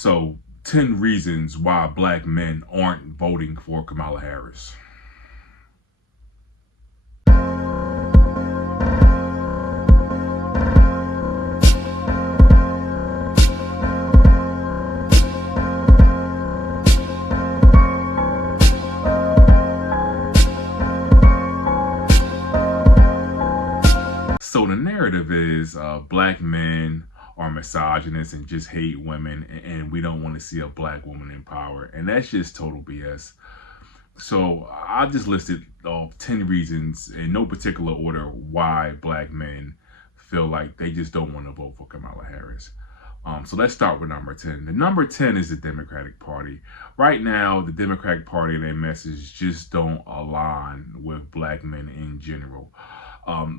So, 10 reasons why black men aren't voting for Kamala Harris. So the narrative is black men are misogynists and just hate women, and we don't want to see a black woman in power. And that's just total BS. So I just listed 10 reasons in no particular order why black men feel like they just don't want to vote for Kamala Harris. So let's start with number 10. The number 10 is the Democratic Party. Right now, the Democratic Party and their message just don't align with black men in general.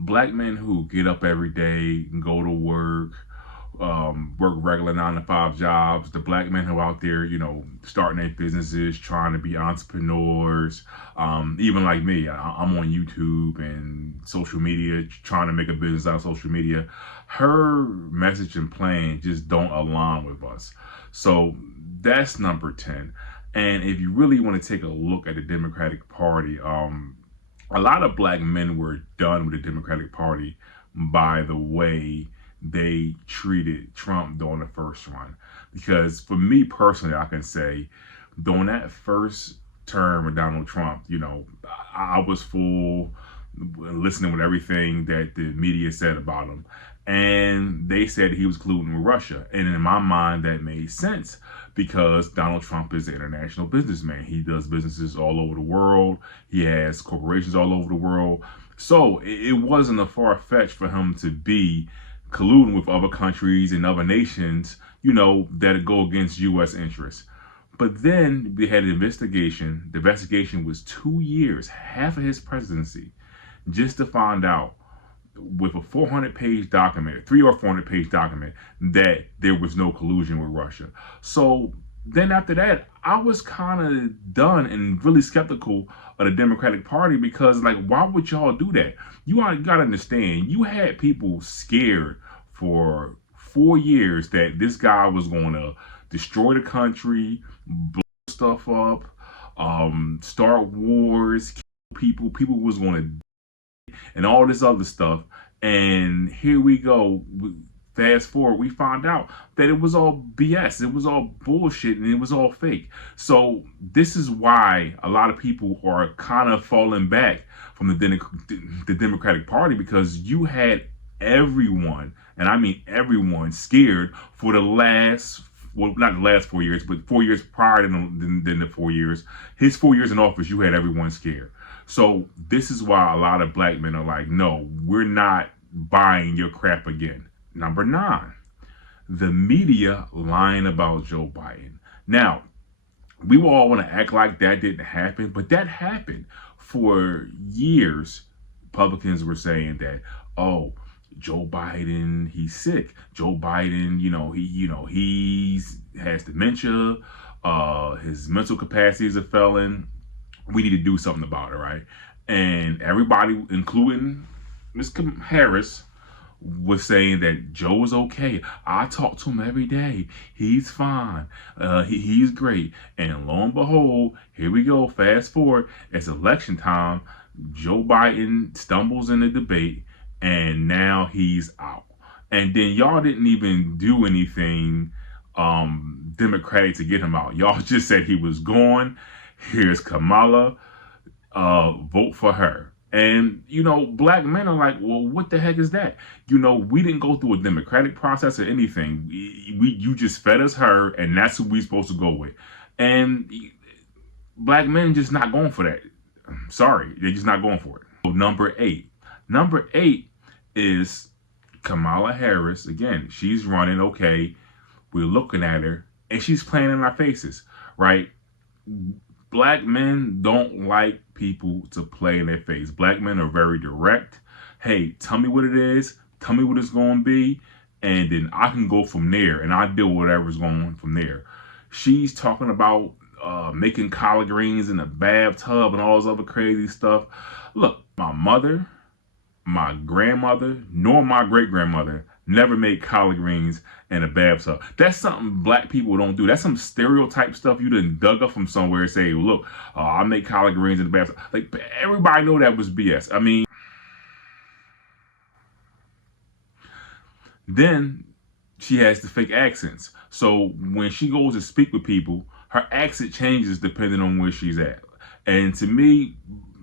Black men who get up every day, go to work, work regular 9 to 5 jobs. The black men who are out there, starting their businesses, trying to be entrepreneurs. Even like me, I'm on YouTube and social media, trying to make a business out of social media. Her message and plan just don't align with us. So that's number 10. And if you really want to take a look at the Democratic Party, a lot of black men were done with the Democratic Party by the way they treated Trump during the first run. Because for me personally, I can say during that first term of Donald Trump, I was full listening with everything that the media said about him. And they said he was colluding with Russia. And in my mind, that made sense because Donald Trump is an international businessman. He does businesses all over the world. He has corporations all over the world. So it wasn't a far-fetched for him to be colluding with other countries and other nations, that go against U.S. interests. But then we had an investigation. The investigation was 2 years, half of his presidency, just to find out with a 400-page document, 300 or 400-page document, that there was no collusion with Russia. So then after that, I was kind of done and really skeptical of the Democratic Party because, why would y'all do that? You got to understand, you had people scared for 4 years that this guy was going to destroy the country, blow stuff up, start wars, kill people was going to and all this other stuff. And here we go. Fast forward, we found out that it was all BS. It was all bullshit and it was all fake. So this is why a lot of people are kind of falling back from the Democratic Party, because you had everyone, and I mean everyone, scared for the last, well, not the last 4 years, but 4 years prior than the 4 years. His 4 years in office, you had everyone scared. So this is why a lot of black men are like, no, we're not buying your crap again. Number 9, the media lying about Joe Biden. Now, we all want to act like that didn't happen, but that happened. For years, Republicans were saying that, oh, Joe Biden, he's sick. Joe Biden, he has dementia. His mental capacity is a felon. We need to do something about it, right? And everybody, including Ms. Harris, was saying that Joe was okay. I talk to him every day. He's fine. He's great. And lo and behold, here we go. Fast forward. It's election time. Joe Biden stumbles in the debate, and now he's out. And then y'all didn't even do anything Democratic to get him out. Y'all just said he was gone. Here's Kamala. Vote for her. And, black men are like, well, what the heck is that? We didn't go through a democratic process or anything. You just fed us her, and that's who we're supposed to go with. And black men just not going for that. Sorry, they're just not going for it. So number 8. Number 8 is Kamala Harris. Again, she's running, okay. We're looking at her, and she's playing in our faces, right? Black men don't like people to play in their face. Black men are very direct. Hey, tell me what it is. Tell me what it's going to be. And then I can go from there, and I deal with whatever's going on from there. She's talking about making collard greens in a bathtub and all this other crazy stuff. Look, my mother, my grandmother, nor my great-grandmother never made collard greens in a bathtub. That's something black people don't do. That's some stereotype stuff you done dug up from somewhere and say, look, I make collard greens in the bathtub. Like, everybody know that was BS. I mean, then she has the fake accents. So when she goes to speak with people, her accent changes depending on where she's at. And to me,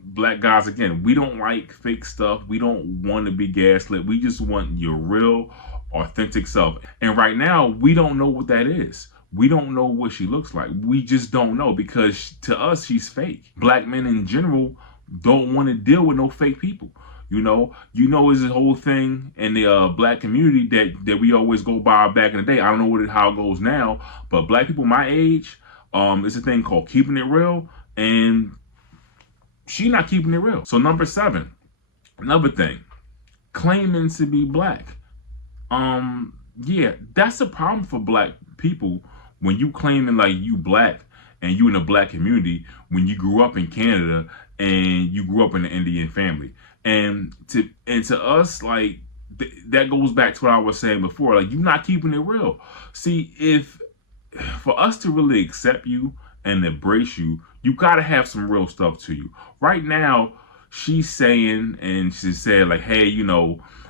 black guys, again, we don't like fake stuff. We don't want to be gaslit. We just want your real, authentic self. And right now, we don't know what that is. We don't know what she looks like. We just don't know, because to us, she's fake. Black men in general don't want to deal with no fake people. Is this whole thing in the black community that we always go by back in the day. I don't know how it goes now, but black people my age, it's a thing called keeping it real, and she not keeping it real. So number 7, another thing, claiming to be black. Yeah, that's a problem for black people when you claiming like you black and you in a black community when you grew up in Canada and you grew up in an Indian family. And to us, like, that goes back to what I was saying before. Like, you're not keeping it real. See, if for us to really accept you and embrace you, you got to have some real stuff to you. Right now, she's saying, and she said, like, hey,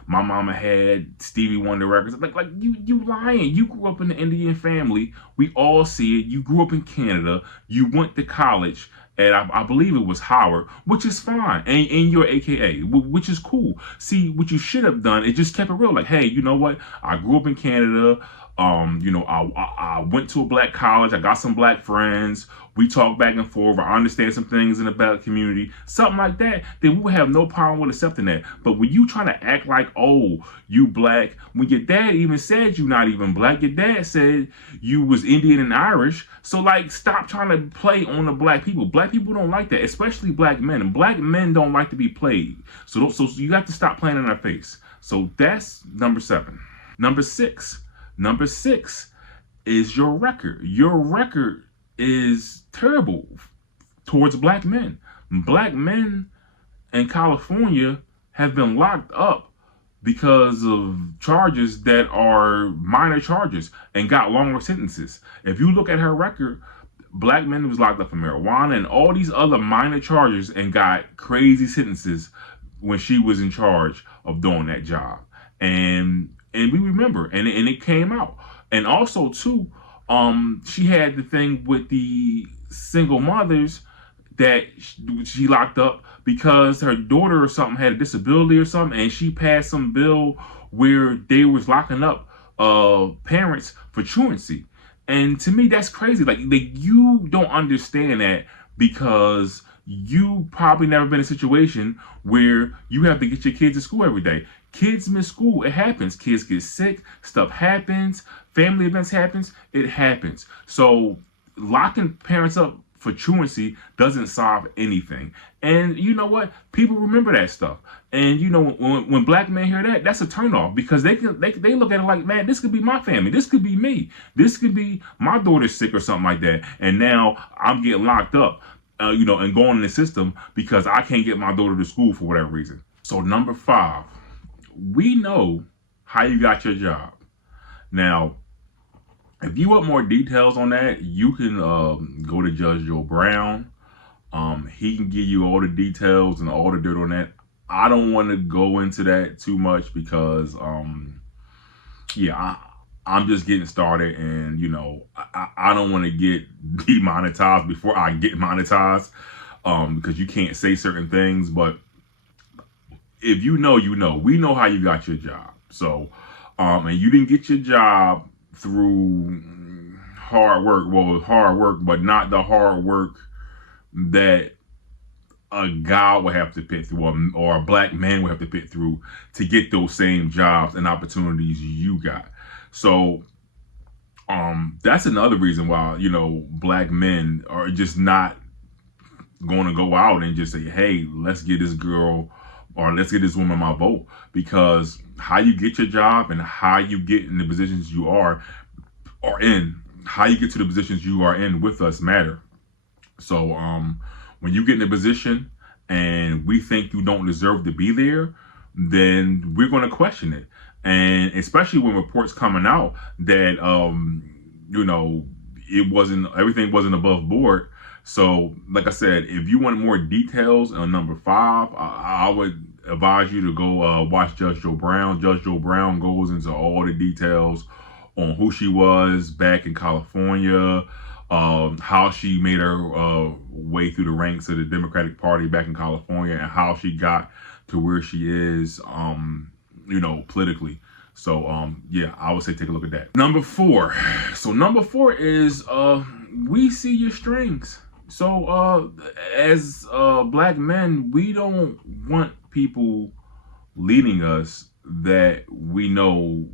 my mama had Stevie Wonder records. Like you lying. You grew up in an Indian family. We all see it. You grew up in Canada. You went to college at, I believe it was Howard, which is fine. And you're AKA, which is cool. See, what you should have done is just kept it real. Like, hey, you know what? I grew up in Canada. I went to a black college. I got some black friends. We talk back and forth. I understand some things in the black community. Something like that. Then we would have no problem with accepting that. But when you trying to act like, oh, you black, when your dad even said you not even black, your dad said you was Indian and Irish. So, like, stop trying to play on the black people. Black people don't like that, especially black men. And black men don't like to be played. So you have to stop playing in our face. So that's number 7. Number 6. Number 6 is your record. Your record is terrible towards black men. Black men in California have been locked up because of charges that are minor charges and got longer sentences. If you look at her record, black men was locked up for marijuana and all these other minor charges and got crazy sentences when she was in charge of doing that job. And we remember, and it came out. And also, too, she had the thing with the single mothers that she locked up because her daughter or something had a disability or something, and she passed some bill where they was locking up parents for truancy. And to me, that's crazy. Like you don't understand that because you probably never been in a situation where you have to get your kids to school every day. Kids miss school. It happens. Kids get sick. Stuff happens. Family events happens. It happens. So locking parents up for truancy doesn't solve anything. And you know what? People remember that stuff. And when black men hear that, that's a turnoff because they look at it like, man, this could be my family. This could be me. This could be my daughter's sick or something like that. And now I'm getting locked up, and going in the system because I can't get my daughter to school for whatever reason. So number 5. We know how you got your job. Now, if you want more details on that, you can go to Judge Joe Brown. He can give you all the details and all the dirt on that. I don't want to go into that too much because, I'm just getting started, and I don't want to get demonetized before I get monetized, because you can't say certain things, but if we know how you got your job. So, and you didn't get your job through hard work. Well, hard work, but not the hard work that a guy would have to put through, or a black man would have to put through to get those same jobs and opportunities you got. So, that's another reason why, black men are just not going to go out and just say, hey, let's get this girl or let's get this woman my vote, because how you get your job and how you get in the positions you are in, how you get to the positions you are in with us matter. So when you get in a position and we think you don't deserve to be there, then we're going to question it. And especially when reports coming out that you know, everything wasn't above board. So, like I said, if you want more details on number 5, I would advise you to go watch Judge Joe Brown. Judge Joe Brown goes into all the details on who she was back in California, how she made her way through the ranks of the Democratic Party back in California, and how she got to where she is, politically. So, yeah, I would say take a look at that. Number 4. So number 4 is we see your strings. So as black men, we don't want people leading us that we know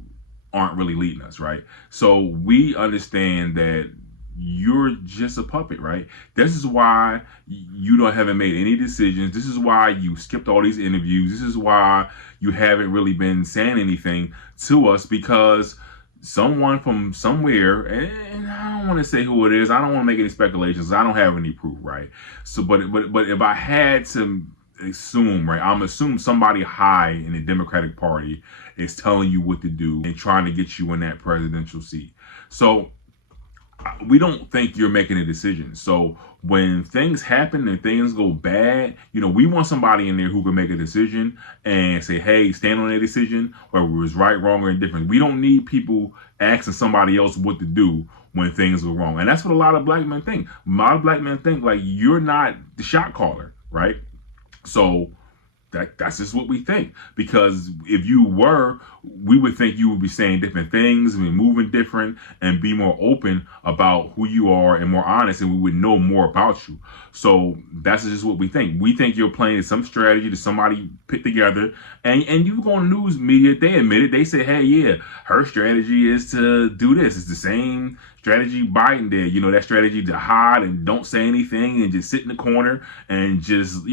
aren't really leading us, right? So we understand that you're just a puppet, right? This is why you haven't made any decisions. This is why you skipped all these interviews. This is why you haven't really been saying anything to us, because someone from somewhere, and I don't want to say who it is. I don't want to make any speculations. I don't have any proof, right? So, but if I had to assume, right, I'm assuming somebody high in the Democratic Party is telling you what to do and trying to get you in that presidential seat. So we don't think you're making a decision. So when things happen and things go bad, we want somebody in there who can make a decision and say, hey, stand on that decision, whether it was right, wrong, or indifferent. We don't need people asking somebody else what to do when things go wrong. And that's what a lot of black men think. A lot of black men think like you're not the shot caller, right? So that's just what we think. Because if you were, we would think you would be saying different things, be moving different, and be more open about who you are and more honest, and we would know more about you. So that's just what we think. We think you're playing some strategy that somebody put together, and you go on news media, they admit it. They say, hey, yeah, her strategy is to do this. It's the same strategy Biden did. That strategy to hide and don't say anything and just sit in the corner and just,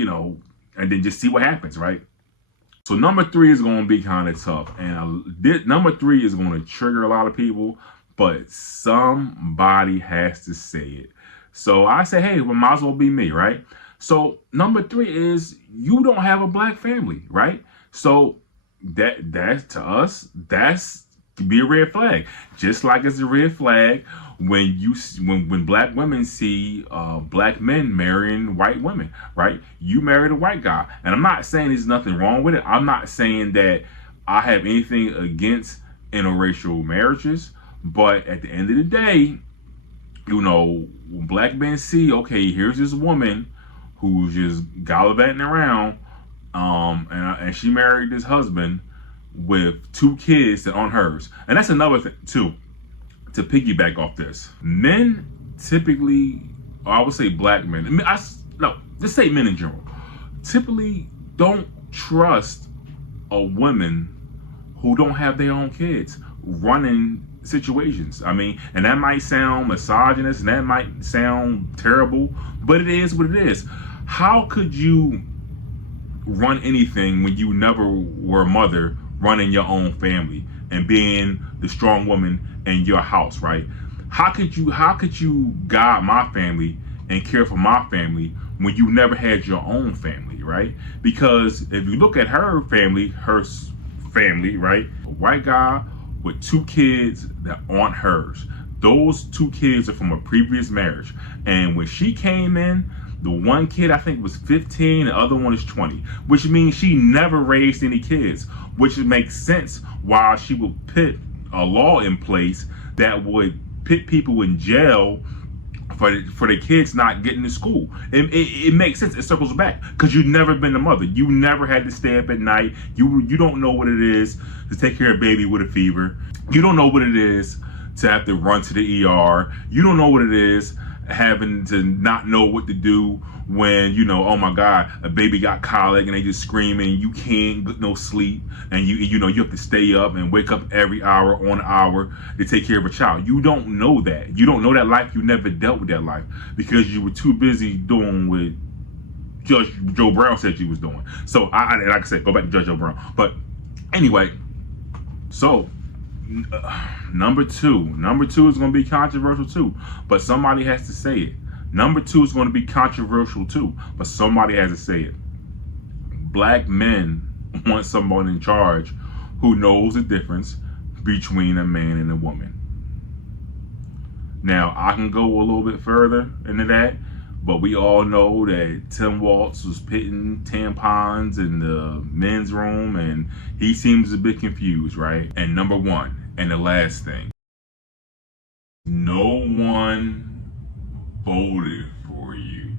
and then just see what happens, right? So number 3 is going to be kind of tough. And number 3 is going to trigger a lot of people, but somebody has to say it. So I say, hey, well, might as well be me, right? So number 3 is you don't have a black family, right? So that's to us, that's to be a red flag. Just like it's a red flag when black women see black men marrying white women, right? You married a white guy. And I'm not saying there's nothing wrong with it. I'm not saying that I have anything against interracial marriages. But at the end of the day, when black men see, okay, here's this woman who's just gallivanting around, and she married this husband with 2 kids that aren't hers. And that's another thing too, to piggyback off this. Men typically, or I would say black men, just say men in general, typically don't trust a woman who don't have their own kids running situations. I mean, and that might sound misogynist and that might sound terrible, but it is what it is. How could you run anything when you never were a mother running your own family and being the strong woman in your house, right? How could you guide my family and care for my family when you never had your own family, right? Because if you look at her family, right? A white guy with 2 kids that aren't hers. Those 2 kids are from a previous marriage. And when she came in, the one kid I think was 15, the other one is 20, which means she never raised any kids, which makes sense why she would put a law in place that would put people in jail for the kids not getting to school. It makes sense. It circles back because you've never been a mother. You never had to stay up at night. You don't know what it is to take care of a baby with a fever. You don't know what it is to have to run to the ER. You don't know what it is having to not know what to do when, oh my God, a baby got colic and they just screaming, you can't get no sleep, and you have to stay up and wake up every hour on hour to take care of a child. You don't know that. You don't know that life. You never dealt with that life because you were too busy doing what Judge Joe Brown said you was doing. So like I said, go back to Judge Joe Brown. But anyway, so number two is going to be controversial too, but somebody has to say it. Number 2 is going to be controversial too, but somebody has to say it. Black men want someone in charge who knows the difference between a man and a woman. Now, I can go a little bit further into that, but we all know that Tim Waltz was pitting tampons in the men's room, and he seems a bit confused, right? And number one, and the last thing, no one voted for you.